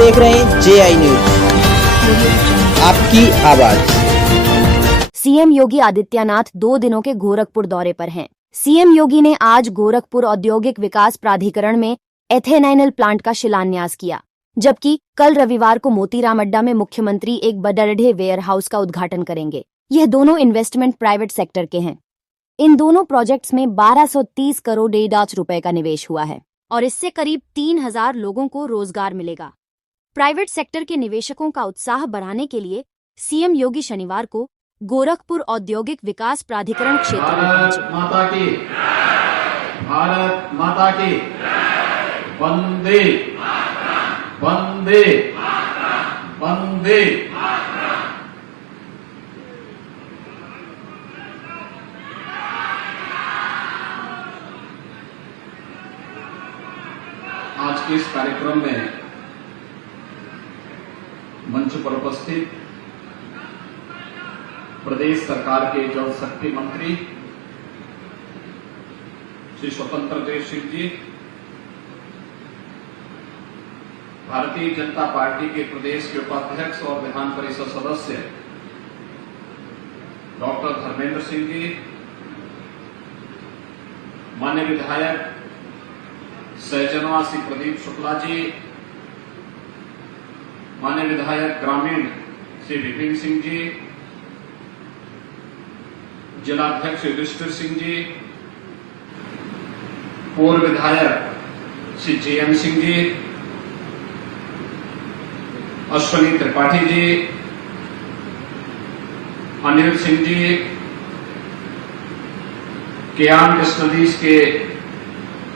देख रहे हैं JI न्यूज, आपकी आवाज। सीएम योगी आदित्यनाथ 2 दिनों के गोरखपुर दौरे पर हैं। सीएम योगी ने आज गोरखपुर औद्योगिक विकास प्राधिकरण में एथेनाइनल प्लांट का शिलान्यास किया, जबकि कल रविवार को मोतीराम अड्डा में मुख्यमंत्री एक बड़े वेयर हाउस का उद्घाटन करेंगे। यह दोनों इन्वेस्टमेंट प्राइवेट सेक्टर के हैं। इन दोनों प्रोजेक्ट्स में 1230 करोड़ रुपए का निवेश हुआ है और इससे करीब 3000 लोगों को रोजगार मिलेगा। प्राइवेट सेक्टर के निवेशकों का उत्साह बढ़ाने के लिए सीएम योगी शनिवार को गोरखपुर औद्योगिक विकास प्राधिकरण क्षेत्र में पहुंचे। भारत माता की वंदे वंदे वंदे। आज के इस कार्यक्रम में मंच पर उपस्थित प्रदेश सरकार के जल शक्ति मंत्री श्री स्वतंत्र देव सिंह जी, भारतीय जनता पार्टी के प्रदेश के उपाध्यक्ष और विधान परिषद सदस्य डॉक्टर धर्मेंद्र सिंह जी, माननीय विधायक सहजनवा श्री प्रदीप शुक्ला जी, माननीय विधायक ग्रामीण श्री विपिन सिंह जी, जिलाध्यक्ष युधिष्ठिर सिंह जी, पूर्व विधायक श्री JM सिंह जी, अश्वनी त्रिपाठी जी, अनिल सिंह जी, केआन कृष्णदीश के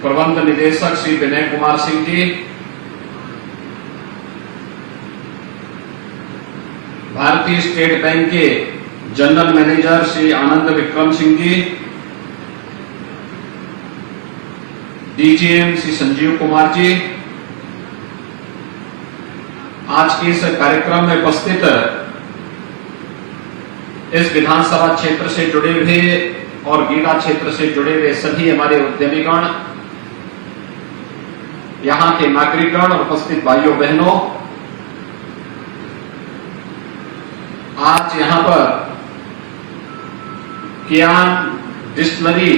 प्रबंध निदेशक श्री विनय कुमार सिंह जी, भारतीय स्टेट बैंक के general manager Shri Anand Vikram Singh ji, DGM Shri Sanjeev Kumar ji, आज के इस कार्यक्रम में उपस्थित इस विधानसभा क्षेत्र से जुड़े हुए और गीला क्षेत्र से जुड़े हुए सभी हमारे उद्यमीगण, यहां के नागरिकगण और उपस्थित भाइयों बहनों, आज यहां पर केआन डिस्टिलरी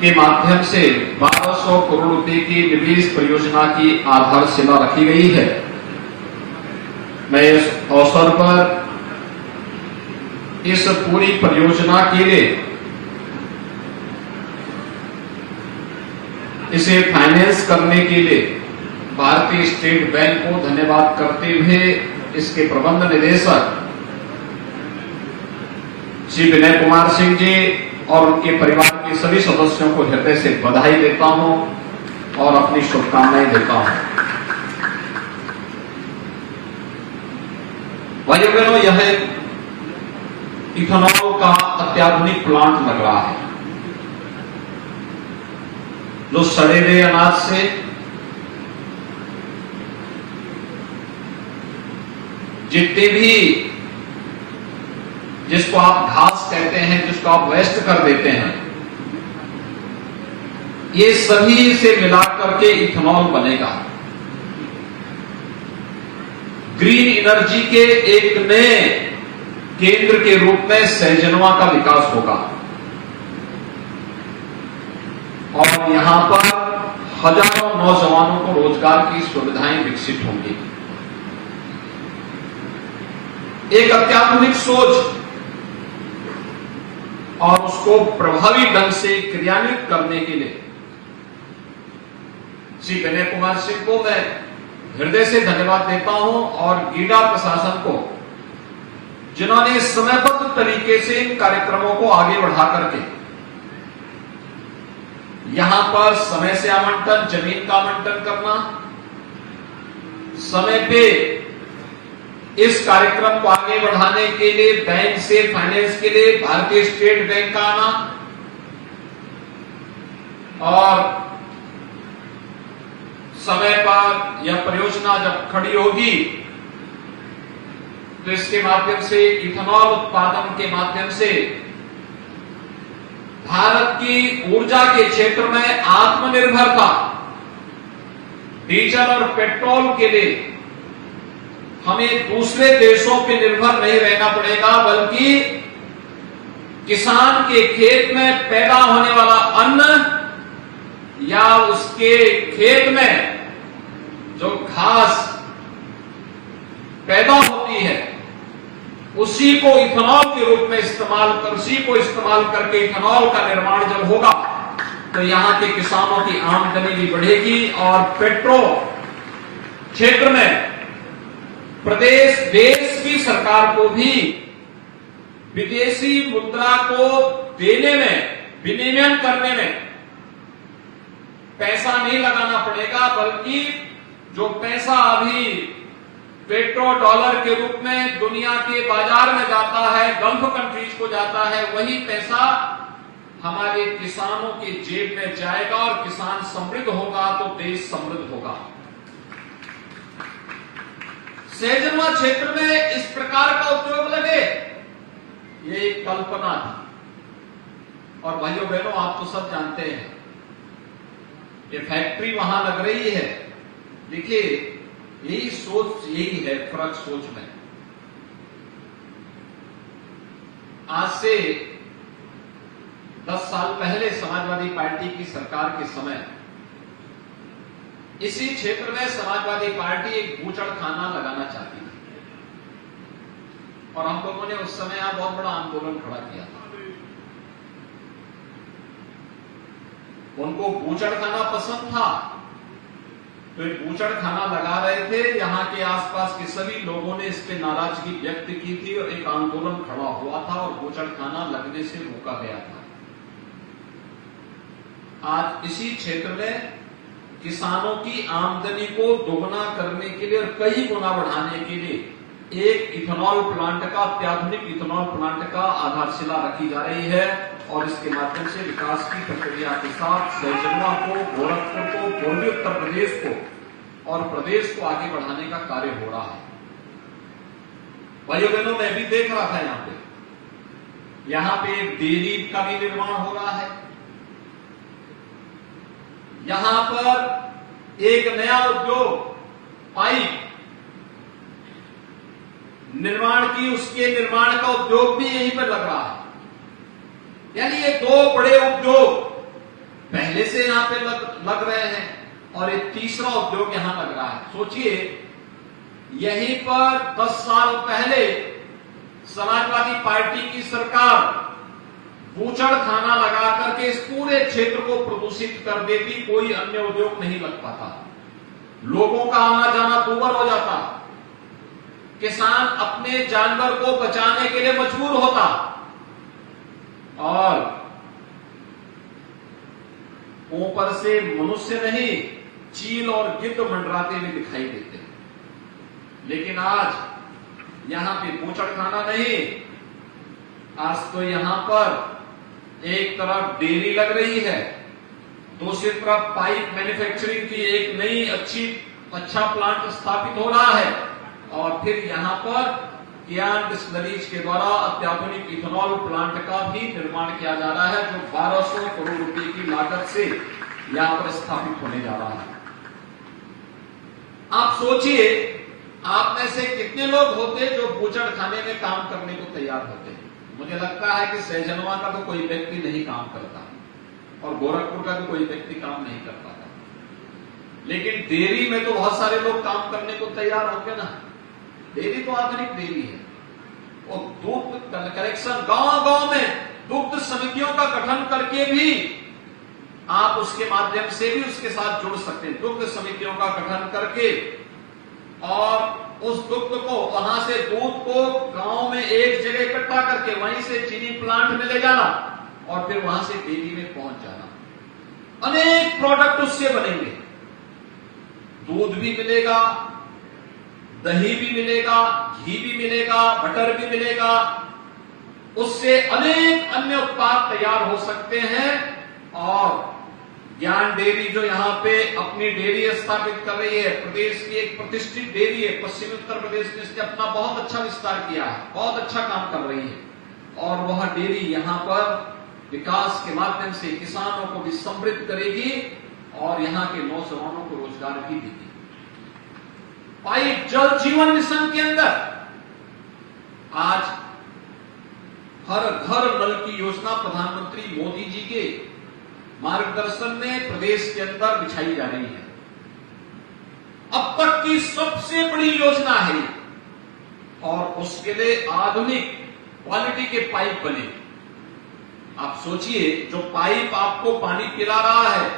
के माध्यम से 1200 करोड़ रुपए की निवेश परियोजना की आधारशिला रखी गई है। मैं इस अवसर पर इस पूरी परियोजना के लिए इसे फाइनेंस करने के लिए भारतीय स्टेट बैंक को धन्यवाद करते हुए इसके प्रबंध निदेशक श्री विनय कुमार सिंह जी और उनके परिवार के सभी सदस्यों को हृदय से बधाई देता हूं और अपनी शुभकामनाएं देता हूं। भाइयों बहनों, यह इथेनॉल का अत्याधुनिक प्लांट लग रहा है जो सड़े हुए अनाज से जितने भी, जिसको आप घास कहते हैं, जिसको आप वेस्ट कर देते हैं, ये सभी से मिलाकर के इथेनॉल बनेगा। ग्रीन एनर्जी के एक नए केंद्र के रूप में सहजनवा का विकास होगा और यहां पर हजारों नौजवानों को रोजगार की सुविधाएं विकसित होंगी। एक अत्याधुनिक सोच और उसको प्रभावी ढंग से क्रियान्वित करने के लिए श्री विनय कुमार सिंह को मैं हृदय से धन्यवाद देता हूं और गीडा प्रशासन को, जिन्होंने समयबद्ध तरीके से इन कार्यक्रमों को आगे बढ़ा करके यहां पर समय से आवंटन, जमीन का आवंटन करना, समय पे इस कार्यक्रम को आगे बढ़ाने के लिए बैंक से फाइनेंस के लिए भारतीय स्टेट बैंक का आना और समय पर यह परियोजना जब खड़ी होगी तो इसके माध्यम से इथेनॉल उत्पादन के माध्यम से भारत की ऊर्जा के क्षेत्र में आत्मनिर्भरता डीजल और पेट्रोल के लिए हमें दूसरे देशों पे निर्भर नहीं रहना पड़ेगा, बल्कि किसान के खेत में पैदा होने वाला अन्न या उसके खेत में जो घास पैदा होती है उसी को इथेनॉल के रूप में इस्तेमाल करके इथेनॉल का निर्माण जब होगा तो यहां के किसानों की आमदनी भी बढ़ेगी और पेट्रोल क्षेत्र में देश की सरकार को भी विदेशी मुद्रा को देने में, विनिमय करने में पैसा नहीं लगाना पड़ेगा, बल्कि जो पैसा अभी पेट्रो डॉलर के रूप में दुनिया के बाजार में जाता है, गल्फ कंट्रीज को जाता है, वही पैसा हमारे किसानों के जेब में जाएगा और किसान समृद्ध होगा तो देश समृद्ध होगा। सहजनवा क्षेत्र में इस प्रकार का उद्योग लगे, ये एक कल्पना थी। और भाइयों बहनों, आप तो सब जानते हैं ये फैक्ट्री वहां लग रही है। देखिए, यही सोच, यही है फर्क सोच में। आज से 10 साल पहले समाजवादी पार्टी की सरकार के समय इसी क्षेत्र में समाजवादी पार्टी एक बूचड़खाना लगाना चाहती थी और हम लोगों ने उस समय यहां बहुत बड़ा आंदोलन खड़ा किया था। उनको बूचड़खाना पसंद था तो एक बूचड़खाना लगा रहे थे। यहां के आसपास के सभी लोगों ने इस पे नाराजगी व्यक्त की थी और एक आंदोलन खड़ा हुआ था और बूचड़खाना लगने से रोका गया था। आज इसी क्षेत्र में किसानों की आमदनी को दोगुना करने के लिए और कई गुना बढ़ाने के लिए एक इथेनॉल प्लांट का, अत्याधुनिक इथेनॉल प्लांट का आधारशिला रखी जा रही है और इसके माध्यम से विकास की प्रक्रिया के साथ सहजनवा को, गोरखपुर को, पूर्वी उत्तर प्रदेश को और प्रदेश को आगे बढ़ाने का कार्य हो रहा है। भाइयों बहनों, मैं भी देख रहा था यहां पे एक डेयरी का भी निर्माण हो रहा है। यहां पर एक नया उद्योग पाइप निर्माण की, उसके निर्माण का उद्योग भी यहीं पर लग रहा है। यानी ये दो बड़े उद्योग पहले से यहां पे लग रहे हैं और एक तीसरा उद्योग यहां लग रहा है। सोचिए, यहीं पर 10 साल पहले समाजवादी पार्टी की सरकार बूचड़खाना लगा करके इस पूरे क्षेत्र को प्रदूषित कर देती, कोई अन्य उद्योग नहीं लग पाता, लोगों का आना जाना दूभर हो जाता, किसान अपने जानवर को बचाने के लिए मजबूर होता और ऊपर से मनुष्य नहीं, चील और गिद्ध मंडराते हुए दिखाई देते। लेकिन आज यहां पे बूचड़खाना नहीं, आज तो यहां पर एक तरफ डेयरी लग रही है, दूसरी तरफ पाइप मैन्युफैक्चरिंग की एक नई अच्छा प्लांट स्थापित हो रहा है और फिर यहां पर कियान डिस्टिलरीज के द्वारा अत्याधुनिक इथेनॉल प्लांट का भी निर्माण किया जा रहा है, जो 1200 करोड़ रुपए की लागत से यहां पर स्थापित होने जा रहा है। आप सोचिए, आप में से कितने लोग होते जो बूचड़खाने में काम करने को तैयार होते? मुझे लगता है कि सहजनवा का तो कोई व्यक्ति नहीं काम करता और गोरखपुर का तो कोई व्यक्ति काम नहीं कर पाता, लेकिन डेयरी में तो बहुत सारे लोग काम करने को तैयार होंगे ना। डेयरी तो आधुनिक डेयरी है और दुग्ध कलेक्शन, गांव-गांव में दुग्ध समितियों का गठन करके भी आप उसके माध्यम से भी उसके साथ जुड़ सकते हैं। दुग्ध समितियों का गठन करके और उस दुग्ध को, वहां से दूध को गांव में एक जगह इकट्ठा करके वहीं से चीनी प्लांट में ले जाना और फिर वहां से डेयरी में पहुंच जाना। अनेक प्रोडक्ट उससे बनेंगे, दूध भी मिलेगा, दही भी मिलेगा, घी भी मिलेगा, बटर भी मिलेगा, उससे अनेक अन्य उत्पाद तैयार हो सकते हैं। और ज्ञान डेयरी जो यहां पे अपनी डेयरी स्थापित कर रही है, प्रदेश की एक प्रतिष्ठित डेयरी है, पश्चिमी उत्तर प्रदेश में इसने अपना बहुत अच्छा विस्तार किया है, बहुत अच्छा काम कर रही है और वह डेयरी यहां पर विकास के माध्यम से किसानों को भी समृद्ध करेगी और यहां के नौजवानों को रोजगार भी देगी। पाइप जल जीवन मिशन के अंदर आज हर घर नल की योजना प्रधानमंत्री मोदी जी के मार्गदर्शन में प्रदेश के अंदर बिछाई जा रही है। अब तक की सबसे बड़ी योजना है और उसके लिए आधुनिक क्वालिटी के पाइप बने। आप सोचिए, जो पाइप आपको पानी पिला रहा है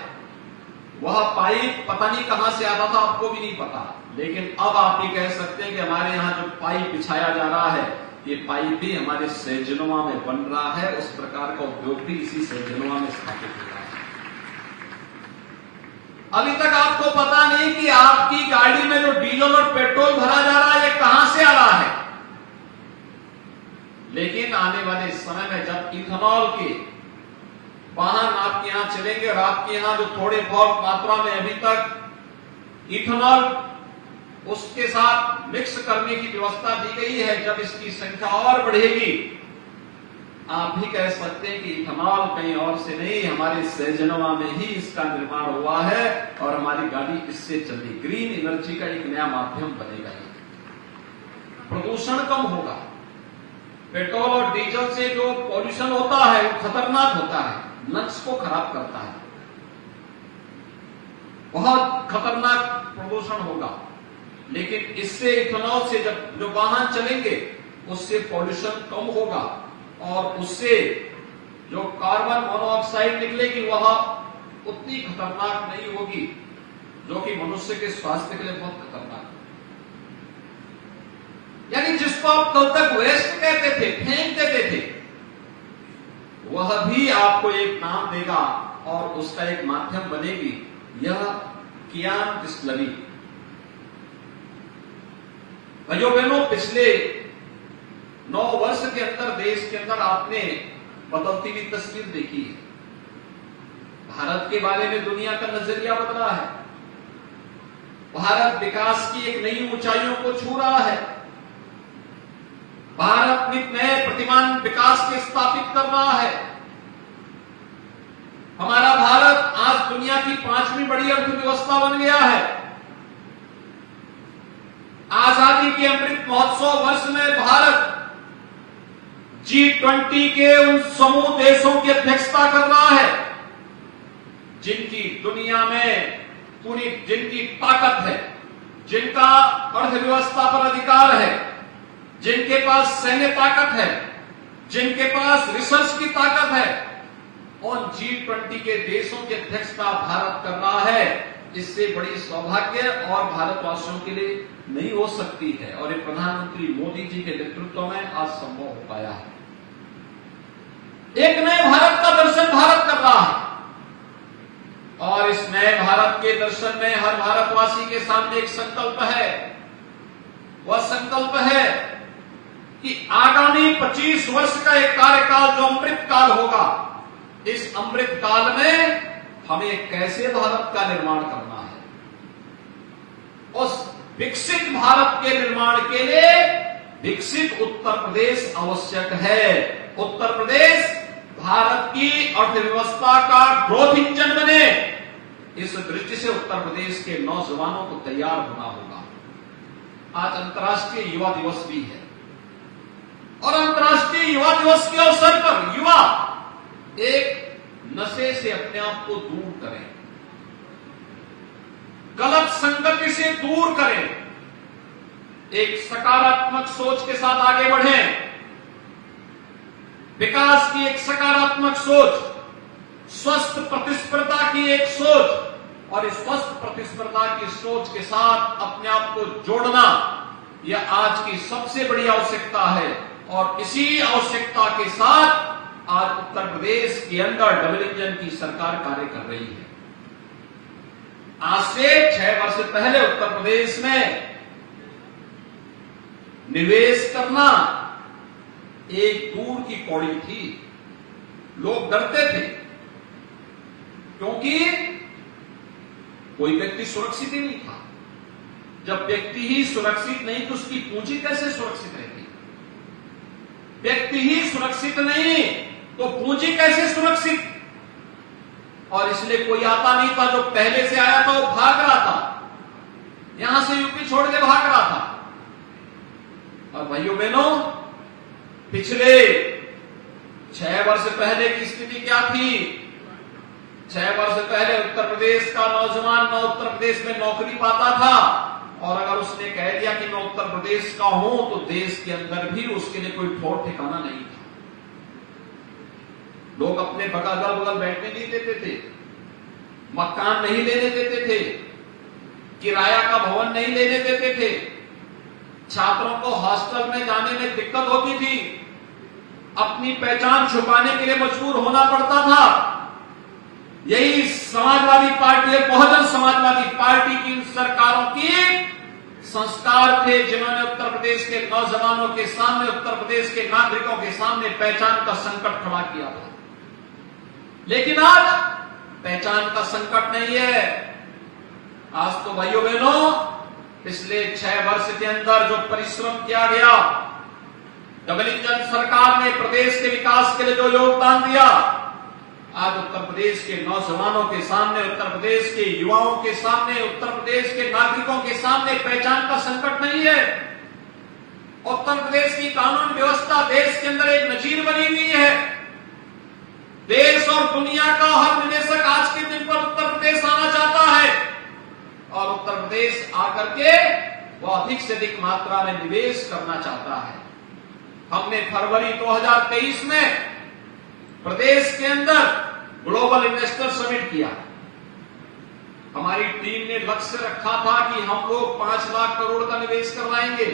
वह पाइप पता नहीं कहां से आता था, आपको भी नहीं पता, लेकिन अब आप ये कह सकते हैं कि हमारे यहां जो पाइप बिछाया जा रहा है ये पाइप भी हमारे सैजनवा में बन रहा है। उस प्रकार का उद्योग भी इसी सैजनवा में स्थापित हो रहा है। अभी तक आपको पता नहीं कि आपकी गाड़ी में जो डीजल और पेट्रोल भरा जा रहा है ये कहां से आ रहा है, लेकिन आने वाले समय में जब इथेनॉल के वाहन आपके यहां चलेंगे और आपके यहां जो थोड़े बहुत मात्रा में अभी तक इथेनॉल उसके साथ मिक्स करने की व्यवस्था दी गई है, जब इसकी संख्या और बढ़ेगी आप भी कह सकते हैं कि इथेनॉल कहीं और से नहीं, हमारे सैजनवा में ही इसका निर्माण हुआ है और हमारी गाड़ी इससे चलती। ग्रीन एनर्जी का एक नया माध्यम बनेगा। प्रदूषण कम होगा। पेट्रोल और डीजल से जो पॉल्यूशन होता है वो खतरनाक होता है, लंग्स को खराब करता है, बहुत खतरनाक प्रदूषण होगा। लेकिन इससे इथेनॉल से जब जो वाहन चलेंगे उससे पॉल्यूशन कम होगा और उससे जो कार्बन मोनोऑक्साइड निकलेगी वह उतनी खतरनाक नहीं होगी, जो कि मनुष्य के स्वास्थ्य के लिए बहुत खतरनाक है। यानी जिसको आप कल तक वेस्ट कहते थे, फेंक देते थे, वह भी आपको एक नाम देगा और उसका एक माध्यम बनेगी, यह कियान डिस्टिलरी। भाइयों बहनों, पिछले 9 वर्ष के अंदर देश के अंदर आपने बदलती हुई तस्वीर देखी है। भारत के बारे में दुनिया का नजरिया बदला है। भारत विकास की एक नई ऊंचाइयों को छू रहा है। भारत नए प्रतिमान विकास के स्थापित कर रहा है। हमारा भारत आज दुनिया की 5वीं बड़ी अर्थव्यवस्था बन गया है। आजादी के अमृत महोत्सव वर्ष में भारत G20 के उन समूह देशों की अध्यक्षता कर रहा है जिनकी दुनिया में पूरी जिनकी ताकत है, जिनका अर्थव्यवस्था पर अधिकार है, जिनके पास सैन्य ताकत है, जिनके पास रिसर्च की ताकत है, उन G20 के देशों की अध्यक्षता भारत कर रहा है। इससे बड़ी सौभाग्य और भारतवासियों के लिए नहीं हो सकती है और ये प्रधानमंत्री मोदी जी के नेतृत्व में आज संभव हो पाया है। एक नए भारत का दर्शन भारत कर रहा है और इस नए भारत के दर्शन में हर भारतवासी के सामने एक संकल्प है। वह संकल्प है कि आगामी 25 वर्ष का एक कार्यकाल जो अमृत काल होगा, इस अमृत काल में हमें कैसे भारत का निर्माण करना है। उस विकसित भारत के निर्माण के लिए विकसित उत्तर प्रदेश आवश्यक है। उत्तर प्रदेश भारत की अर्थव्यवस्था का ग्रोथ इंजन बने, इस दृष्टि से उत्तर प्रदेश के नौजवानों को तैयार होना होगा। आज अंतर्राष्ट्रीय युवा दिवस भी है और अंतर्राष्ट्रीय युवा दिवस के अवसर पर युवा एक नशे से अपने आप को दूर करें, गलत संगति से दूर करें, एक सकारात्मक सोच के साथ आगे बढ़ें। विकास की एक सकारात्मक सोच, स्वस्थ प्रतिस्पर्धा की एक सोच और इस स्वस्थ प्रतिस्पर्धा की सोच के साथ अपने आप को जोड़ना, यह आज की सबसे बड़ी आवश्यकता है और इसी आवश्यकता के साथ आज उत्तर प्रदेश के अंदर डबल इंजन की सरकार कार्य कर रही है। आज से 6 वर्ष पहले उत्तर प्रदेश में निवेश करना एक दूर की कौड़ी थी। लोग डरते थे क्योंकि कोई व्यक्ति सुरक्षित ही नहीं था। जब व्यक्ति ही सुरक्षित नहीं तो उसकी पूंजी कैसे सुरक्षित रहेगी? व्यक्ति ही सुरक्षित नहीं तो पूंजी कैसे सुरक्षित? और इसलिए कोई आता नहीं था, जो पहले से आया था वो भाग रहा था। यहां से यूपी छोड़ के भाग रहा था। और भाइयों बहनों, पिछले 6 वर्ष पहले की स्थिति क्या थी? 6 वर्ष पहले उत्तर प्रदेश का नौजवान न उत्तर प्रदेश में नौकरी पाता था, और अगर उसने कह दिया कि मैं उत्तर प्रदेश का हूं तो देश के अंदर भी उसके लिए कोई ठोर ठिकाना नहीं था। लोग अपने अगल बगल बैठने नहीं देते थे, मकान नहीं लेने देते थे, किराया का भवन नहीं लेने देते थे, छात्रों को हॉस्टल में जाने में दिक्कत होती थी, अपनी पहचान छुपाने के लिए मजबूर होना पड़ता था। यही समाजवादी पार्टी, बहुजन समाजवादी पार्टी की सरकारों की संस्कार थे, जिन्होंने उत्तर प्रदेश के नौजवानों के सामने, उत्तर प्रदेश के नागरिकों के सामने पहचान का संकट खड़ा किया था। लेकिन आज पहचान का संकट नहीं है। आज तो भाइयों बहनों, पिछले 6 वर्ष के अंदर जो परिश्रम किया गया, डबल इंजन सरकार ने प्रदेश के विकास के लिए जो योगदान दिया, आज उत्तर प्रदेश के नौजवानों के सामने, उत्तर प्रदेश के युवाओं के सामने, उत्तर प्रदेश के नागरिकों के सामने पहचान का संकट नहीं है। उत्तर प्रदेश की कानून व्यवस्था देश के अंदर एक नजीर बनी हुई है। देश और दुनिया का हर निवेशक आज के दिन पर उत्तर प्रदेश आना चाहता है, और उत्तर प्रदेश आकर के वो अधिक से अधिक मात्रा में निवेश करना चाहता है। हमने फरवरी 2023 में प्रदेश के अंदर ग्लोबल इन्वेस्टर समिट किया। हमारी टीम ने लक्ष्य रखा था कि हम लोग 5 लाख करोड़ का निवेश करवाएंगे।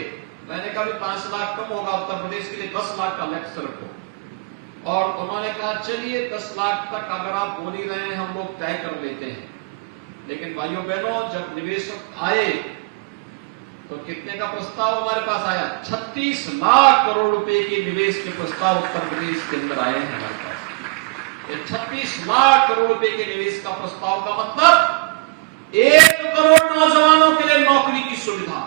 मैंने कहा भी 5 लाख कम होगा, उत्तर प्रदेश के लिए 10 लाख का लक्ष्य रखो। और उन्होंने कहा चलिए 10 लाख तक अगर आप बोल ही रहे हैं हम लोग तय कर लेते हैं। लेकिन भाइयों बहनों, जब निवेशक आए तो कितने का प्रस्ताव हमारे पास आया? 36 लाख करोड़ रुपए के निवेश के प्रस्ताव उत्तर प्रदेश के अंदर आए हैं हमारे पास। 36 लाख करोड़ रुपए के निवेश का प्रस्ताव का मतलब 1 करोड़ नौजवानों के लिए नौकरी की सुविधा।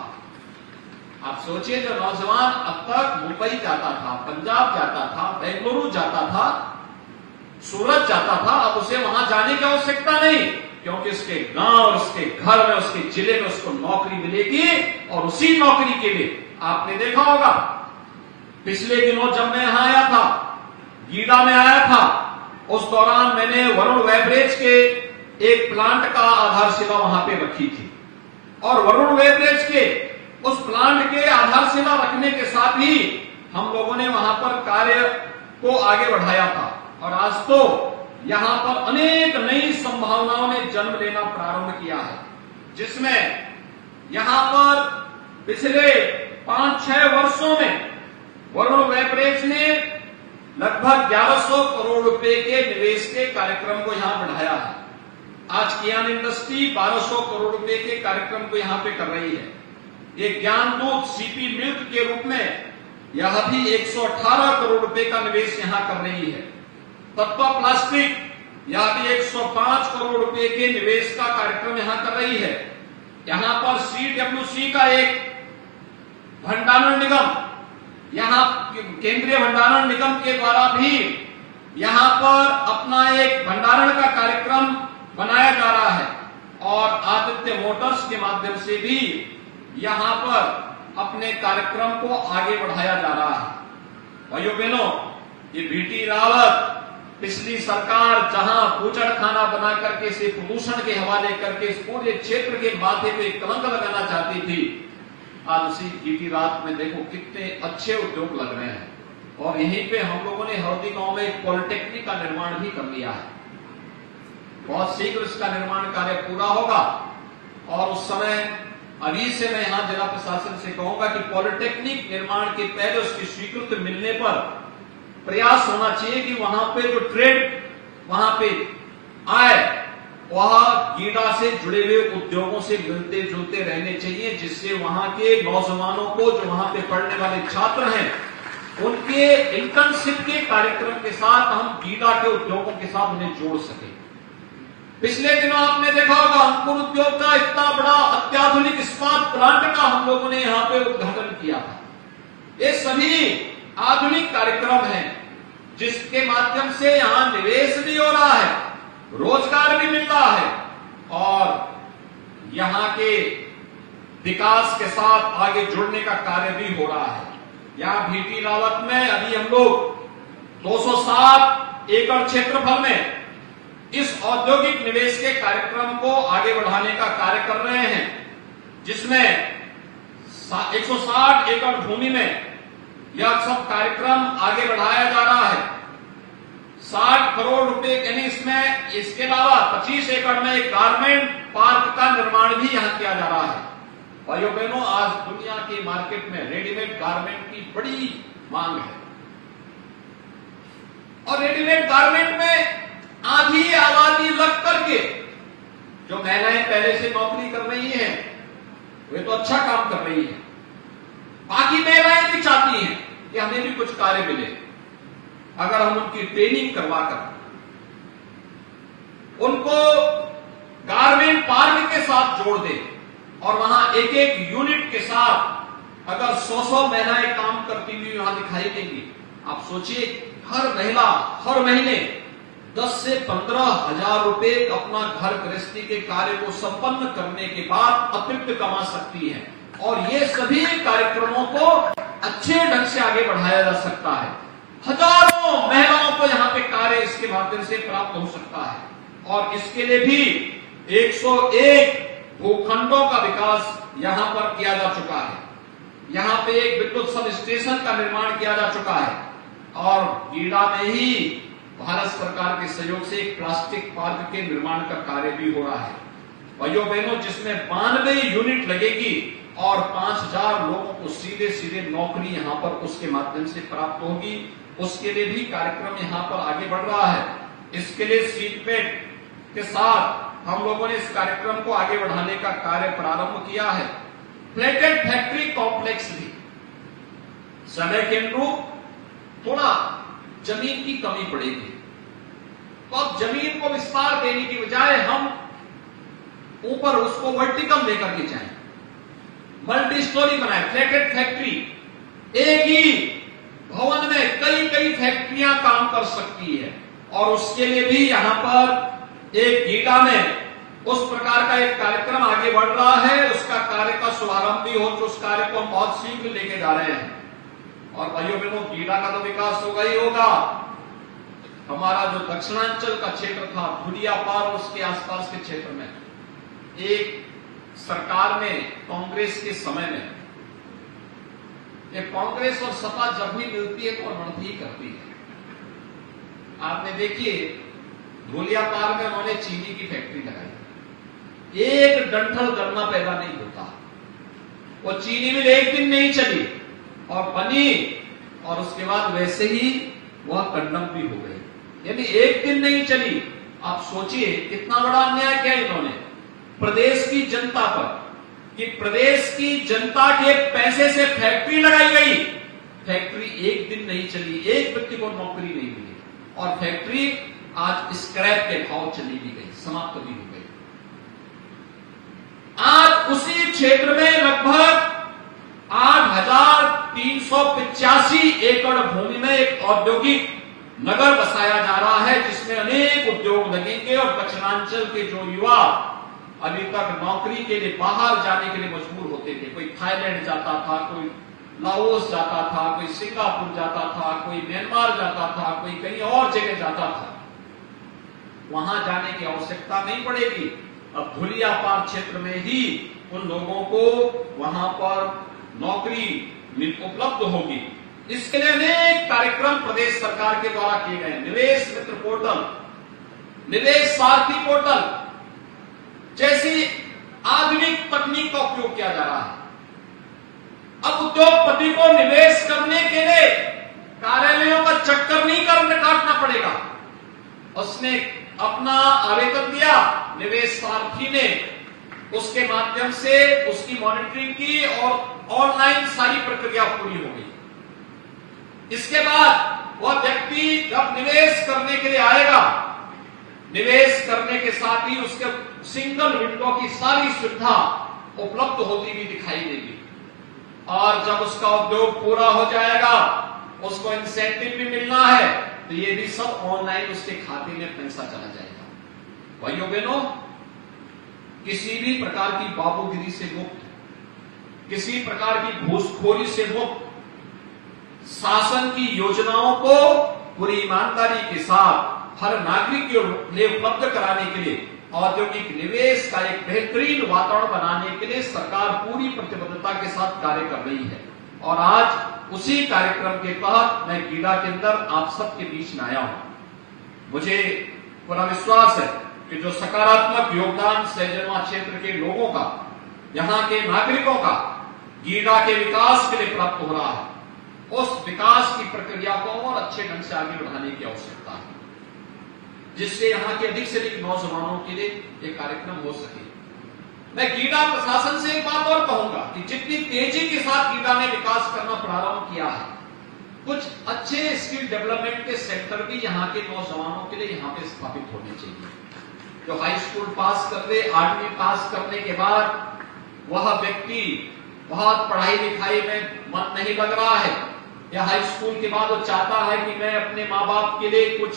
आप सोचिए, जो नौजवान अब तक मुंबई जाता था, पंजाब जाता था, बेंगलुरु जाता था, सूरत जाता था, अब उसे वहां जाने की आवश्यकता नहीं, क्योंकि उसके गांव, उसके घर में, उसके जिले में उसको नौकरी मिलेगी। और उसी नौकरी के लिए आपने देखा होगा, पिछले दिनों जब मैं यहां आया था, गीडा में आया था, उस दौरान मैंने वरुण वेबरेज के एक प्लांट का आधारशिला वहां पे रखी थी। और वरुण वेबरेज के उस प्लांट के आधारशिला रखने के साथ ही हम लोगों ने वहां पर कार्य को आगे बढ़ाया था। और आज तो यहां पर अनेक नई संभावनाओं ने जन्म लेना प्रारंभ किया है, जिसमें यहां पर पिछले 5-6 वर्षों में वरुण वेबरेज ने लगभग 1100 करोड़ रुपए के निवेश के कार्यक्रम को यहां बढ़ाया है। आज कियान इंडस्ट्री 1200 करोड़ रुपए के कार्यक्रम को यहां पे कर रही है। ये ज्ञानदूत सीपी मिल्क के रूप में यह भी 118 करोड़ रुपए का निवेश यहां कर रही है। तत्व प्लास्टिक यह भी 105 करोड़ रुपए के निवेश का कार्यक्रम यहां कर रही है। यहां पर CWC का एक भंडारण निगम, यहां केंद्रीय भंडारण निगम के द्वारा भी यहां पर अपना एक भंडारण का कार्यक्रम बनाया जा रहा है। और आदित्य मोटर्स के माध्यम से भी यहां पर अपने कार्यक्रम को आगे बढ़ाया जा रहा है। भाइयों बहनों, ये बीटी रावत पिछली सरकार जहां कूचड़खाना बना करके इसे प्रदूषण के हवाले करके इस पूरे क्षेत्र के माथे पे कलंक लगाना चाहती थी, आज उसी बीती रात में देखो कितने अच्छे उद्योग लग रहे हैं। और यहीं पे हम लोगों ने हरदी गांव में एक पॉलिटेक्निक का निर्माण भी कर लिया है। बहुत शीघ्र इसका निर्माण कार्य पूरा होगा। और उस समय अभी से मैं यहां जिला प्रशासन से कहूंगा कि पॉलिटेक्निक निर्माण के पहले उसकी स्वीकृति मिलने पर प्रयास होना चाहिए कि वहां पे जो ट्रेड वहां पे आए, वह गीडा से जुड़े हुए उद्योगों से मिलते जुलते रहने चाहिए, जिससे वहां के नौजवानों को, जो वहां पे पढ़ने वाले छात्र हैं, उनके इंटर्नशिप के कार्यक्रम के साथ हम गीडा के उद्योगों के साथ उन्हें जोड़ सके। पिछले दिनों आपने देखा होगा अंकुर उद्योग का इतना बड़ा अत्याधुनिक इस्पात प्लांट का हम लोगों ने यहां पे उद्घाटन किया था। ये सभी आधुनिक कार्यक्रम हैं जिसके माध्यम से यहां निवेश भी हो रहा है, रोजगार भी मिल रहा है, और यहां के विकास के साथ आगे जुड़ने का कार्य भी हो रहा है। यहां भीटी रावत में अभी हम लोग 207 एकड़ क्षेत्रफल में इस औद्योगिक निवेश के कार्यक्रम को आगे बढ़ाने का कार्य कर रहे हैं, जिसमें 160 एकड़ भूमि में यह सब कार्यक्रम आगे बढ़ाया जा रहा है। 60 करोड़ रुपए यानी इसमें इसके अलावा 25 एकड़ में एक गारमेंट पार्क का निर्माण भी यहां किया जा रहा है। भाइयों बहनों, आज दुनिया की मार्केट में रेडीमेड गारमेंट की बड़ी मांग है और रेडीमेड गारमेंट में आधी आबादी लग करके जो महिलाएं पहले से नौकरी कर रही हैं वे तो अच्छा काम कर रही हैं, बाकी महिलाएं भी चाहती हैं कि हमें भी कुछ कार्य मिले। अगर हम उनकी ट्रेनिंग करवाकर उनको गारमेंट पार्क के साथ जोड़ दें और वहां एक एक यूनिट के साथ अगर 100 महिलाएं काम करती हुई वहां दिखाई देंगी, आप सोचिए हर महिला हर महीने 10 से 15 हजार रुपए अपना घर गृहस्थी के कार्य को संपन्न करने के बाद अतिरिक्त कमा सकती है और ये सभी कार्यक्रमों को अच्छे ढंग से आगे बढ़ाया जा सकता है। हजारों महिलाओं को यहाँ पे कार्य इसके माध्यम से प्राप्त हो सकता है और इसके लिए भी 101 भूखंडों का विकास यहाँ पर किया जा चुका है। यहाँ पे एक विद्युत सब स्टेशन का निर्माण किया जा चुका है और गीडा में ही भारत सरकार के सहयोग से एक प्लास्टिक पार्क के निर्माण का कार्य भी हो रहा है। भाइयों बहनों, जिसमें 92 यूनिट लगेगी और 5000 लोगों को सीधे सीधे नौकरी यहाँ पर उसके माध्यम से प्राप्त होगी। उसके लिए भी कार्यक्रम यहाँ पर आगे बढ़ रहा है। इसके लिए सीटमेट के साथ हम लोगों ने इस कार्यक्रम को आगे बढ़ाने का कार्य प्रारंभ किया है। प्लेटेड फैक्ट्री कॉम्प्लेक्स भी समय के अनुरूप थोड़ा जमीन की कमी पड़ेगी, तो अब जमीन को विस्तार देने की बजाय हम ऊपर उसको वर्टिकल लेकर के जाएं, मल्टी स्टोरी बनाए। प्लेटेड फैक्ट्री एक ही भवन में कई कई फैक्ट्रियां काम कर सकती है और उसके लिए भी यहां पर एक गीडा में उस प्रकार का एक कार्यक्रम आगे बढ़ रहा है। उसका कार्य का शुभारंभ भी हो, तो उस कार्य को हम बहुत शीघ्र लेके जा रहे हैं। और भाइयों बहनों, गीडा का तो विकास होगा ही होगा। हमारा जो दक्षिणांचल का क्षेत्र था, धुलिया पार और उसके आसपास के क्षेत्र में एक सरकार में कांग्रेस के समय में ये कांग्रेस और सपा जब भी मिलती है तो अनर्थी करती है। आपने देखिए धुलिया पार में उन्होंने चीनी की फैक्ट्री लगाई, एक डंठल गन्ना पैदा नहीं होता। वो चीनी मिल एक दिन नहीं चली और बनी और उसके बाद वैसे ही वह कंडम भी हो गई, यानी एक दिन नहीं चली। आप सोचिए कितना बड़ा अन्याय किया इन्होंने प्रदेश की जनता पर, कि प्रदेश की जनता के पैसे से फैक्ट्री लगाई गई, फैक्ट्री एक दिन नहीं चली, एक व्यक्ति को नौकरी नहीं मिली और फैक्ट्री आज स्क्रैप के भाव चली भी गई, समाप्त भी हो गई। आज उसी क्षेत्र में लगभग 8,385 एकड़ भूमि में एक औद्योगिक नगर बसाया जा रहा है, जिसमें अनेक उद्योग लगेंगे और दक्षिणांचल के जो युवा अभी तक नौकरी के लिए बाहर जाने के लिए मजबूर होते थे, कोई थाईलैंड जाता था, कोई लाओस जाता था, कोई सिंगापुर जाता था, कोई म्यांमार जाता था, कोई कहीं और जगह जाता था, वहां जाने की आवश्यकता नहीं पड़ेगी। अब धुलिया पार क्षेत्र में ही उन लोगों को वहां पर नौकरी उपलब्ध होगी। इसके लिए अनेक कार्यक्रम प्रदेश सरकार के द्वारा किए गए। निवेश मित्र पोर्टल, निवेश सारथी पोर्टल जैसी आधुनिक तकनीक का उपयोग किया जा रहा है। अब उद्योगपति को निवेश करने के लिए कार्यालयों का चक्कर नहीं काटना पड़ेगा। उसने अपना आवेदन दिया, निवेश सारथी ने उसके माध्यम से उसकी मॉनिटरिंग की और ऑनलाइन सारी प्रक्रिया पूरी हो गई। इसके बाद वह व्यक्ति जब निवेश करने के लिए आएगा, निवेश करने के साथ ही उसके सिंगल विंडो की सारी सुविधा उपलब्ध होती हुई दिखाई देगी और जब उसका उद्योग पूरा हो जाएगा, उसको इंसेंटिव भी मिलना है, तो ये भी सब ऑनलाइन उसके खाते में पैसा चला जाएगा। भाइयों बहनों, किसी भी प्रकार की बाबूगिरी से मुक्त किसी प्रकार की घूसखोरी से मुक्त शासन की योजनाओं को पूरी ईमानदारी के साथ हर नागरिक के लिए उपलब्ध कराने के लिए औद्योगिक निवेश का एक बेहतरीन वातावरण बनाने के लिए सरकार पूरी प्रतिबद्धता के साथ कार्य कर रही है। और आज उसी कार्यक्रम के तहत मैं गीडा के अंदर आप सबके बीच में आया हूं। मुझे पूरा विश्वास है कि जो सकारात्मक योगदान सहजनवा क्षेत्र के लोगों का, यहां के नागरिकों का गीडा के विकास के लिए प्राप्त हो रहा है, उस विकास की प्रक्रिया को और अच्छे ढंग से आगे बढ़ाने की आवश्यकता है, जिससे यहां के अधिक से अधिक नौजवानों के लिए एक कार्यक्रम हो सके। मैं गीडा प्रशासन से एक बात और कहूंगा कि जितनी तेजी के साथ गीडा ने विकास करना प्रारंभ किया है, कुछ अच्छे स्किल डेवलपमेंट के सेंटर भी यहां के नौजवानों के लिए यहां पे स्थापित होने चाहिए। जो हाई स्कूल पास कर ले, 8वीं पास करने के बाद वह व्यक्ति बहुत पढ़ाई लिखाई में मन नहीं लग रहा है, या हाई स्कूल के बाद वो चाहता है कि मैं अपने माँ बाप के लिए कुछ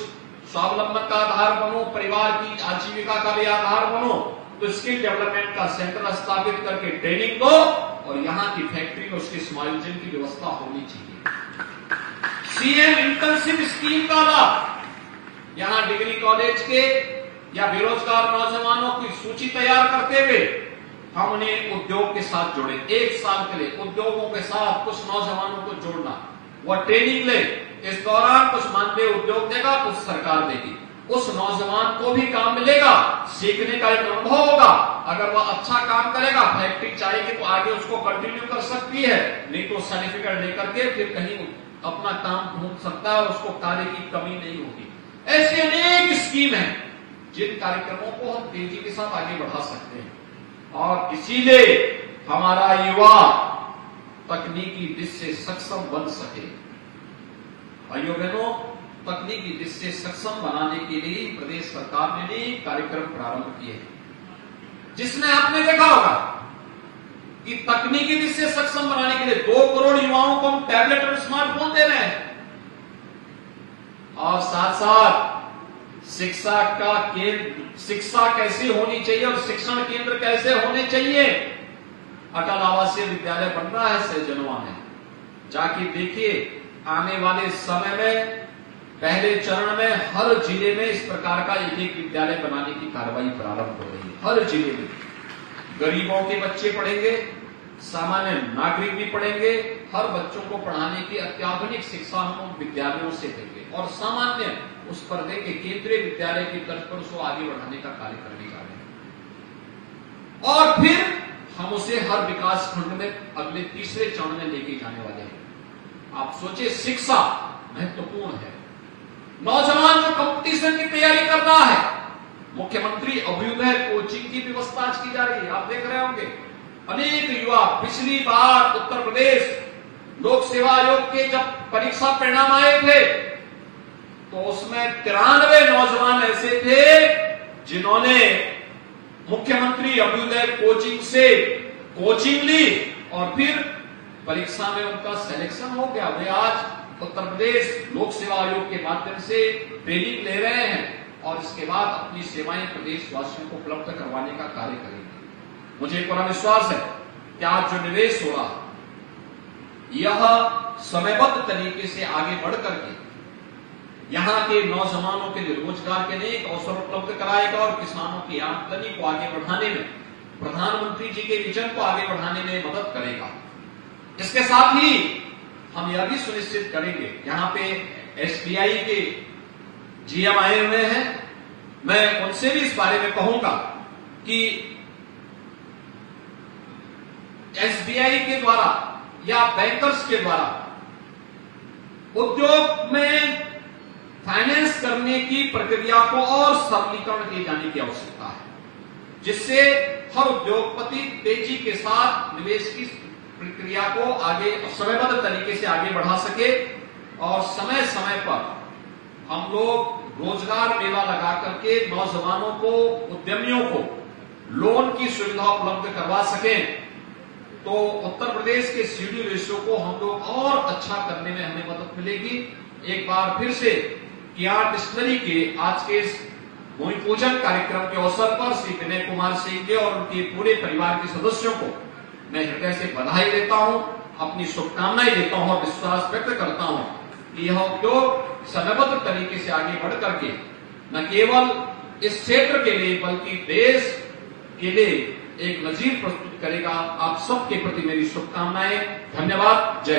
स्वावलंबन का आधार बनूं, परिवार की आजीविका का भी आधार बनूं, तो स्किल डेवलपमेंट का सेंटर स्थापित करके ट्रेनिंग दो और यहाँ की फैक्ट्री में उसके समायोजन की व्यवस्था होनी चाहिए। सीएम इंटर्नशिप स्कीम का लाभ यहाँ डिग्री कॉलेज के या बेरोजगार नौजवानों की सूची तैयार करते हुए हम उन्हें उद्योग के साथ जोड़े। 1 साल के लिए उद्योगों के साथ कुछ नौजवानों को जोड़ना, वह ट्रेनिंग ले, इस दौरान कुछ मानदेय उद्योग देगा, कुछ सरकार देगी, उस नौजवान को भी काम मिलेगा, सीखने का एक अनुभव होगा। अगर वह अच्छा काम करेगा, फैक्ट्री चाहेगी तो आगे उसको कंटिन्यू कर सकती है, नहीं तो सर्टिफिकेट लेकर के फिर कहीं अपना काम ढूंढ सकता है और उसको कार्य की कमी नहीं होगी। ऐसे अनेक स्कीम है जिन कार्यक्रमों को हम तेजी के साथ आगे बढ़ा सकते हैं, और इसीलिए हमारा युवा तकनीकी दृष्टि से सक्षम बन सके। भाइयों बहनों, तकनीकी दृष्टि से सक्षम बनाने के लिए प्रदेश सरकार ने भी कार्यक्रम प्रारंभ किए, जिसमें आपने देखा होगा कि तकनीकी दृष्टि से सक्षम बनाने के लिए 2 करोड़ युवाओं को हम टैबलेट और स्मार्टफोन दे रहे हैं, और साथ साथ शिक्षा कैसे होनी चाहिए और शिक्षण केंद्र कैसे होने चाहिए, अटल आवासीय विद्यालय बन रहा है सहजनवा में। जाके देखिए, आने वाले समय में पहले चरण में हर जिले में इस प्रकार का एक विद्यालय बनाने की कार्रवाई प्रारंभ हो रही है। हर जिले में गरीबों के बच्चे पढ़ेंगे, सामान्य नागरिक भी पढ़ेंगे, हर बच्चों को पढ़ाने की अत्याधुनिक शिक्षा हम विद्यालयों से देंगे, और सामान्य उस पर्दे के केंद्रीय विद्यालय की तर्ज पर उसको आगे बढ़ाने का कार्य करने जा रहे हैं। और फिर हम उसे हर विकास खंड में अगले तीसरे चरण में लेके जाने वाले हैं। आप सोचिए, शिक्षा महत्वपूर्ण है। नौजवान जो कंपटीशन की तैयारी कर रहा है, मुख्यमंत्री अभ्युदय कोचिंग की व्यवस्था आज की जा रही है, आप देख रहे होंगे। अनेक युवा, पिछली बार उत्तर प्रदेश लोक सेवा आयोग के जब परीक्षा परिणाम आए थे तो उसमें 93 नौजवान ऐसे थे जिन्होंने मुख्यमंत्री अभ्युदय कोचिंग से कोचिंग ली और फिर परीक्षा में उनका सिलेक्शन हो गया। वे आज उत्तर प्रदेश लोक सेवा आयोग के माध्यम से ट्रेनिंग ले रहे हैं और इसके बाद अपनी सेवाएं प्रदेशवासियों को उपलब्ध करवाने का कार्य करेंगे। मुझे पूरा विश्वास है कि आज जो निवेश हो रहा यह समयबद्ध तरीके से आगे बढ़ करके यहां के नौजवानों के लिए रोजगार के अनेक अवसर उपलब्ध कराएगा और किसानों की आमदनी को आगे बढ़ाने में, प्रधानमंत्री जी के विजन को आगे बढ़ाने में मदद करेगा। इसके साथ ही हम यह भी सुनिश्चित करेंगे, यहाँ पे एसबीआई के जीएम आए हुए हैं, मैं उनसे भी इस बारे में कहूंगा कि एसबीआई के द्वारा या बैंकर्स के द्वारा उद्योग में फाइनेंस करने की प्रक्रिया को और सरलीकरण किए जाने की आवश्यकता है, जिससे हर उद्योगपति तेजी के साथ निवेश की प्रक्रिया को आगे समयबद्ध तरीके से आगे बढ़ा सके और समय समय पर हम लोग रोजगार मेला लगा करके नौजवानों को, उद्यमियों को लोन की सुविधा उपलब्ध करवा सकें, तो उत्तर प्रदेश के सीडी रेशियो को हम लोग और अच्छा करने में हमें मदद मिलेगी। एक बार फिर से कियार डिस्टिलरी के आज के इस भूमि पूजन कार्यक्रम के अवसर पर श्री विनय कुमार सिंह के और उनके पूरे परिवार के सदस्यों को मैं हृदय से बधाई देता हूं, अपनी शुभकामनाएं देता हूं और विश्वास व्यक्त करता हूं कि यह उद्योग समयबद्ध तरीके से आगे बढ़ करके न केवल इस क्षेत्र के लिए बल्कि देश के लिए एक नजीर प्रस्तुत करेगा। आप सबके प्रति मेरी शुभकामनाएं। धन्यवाद। जय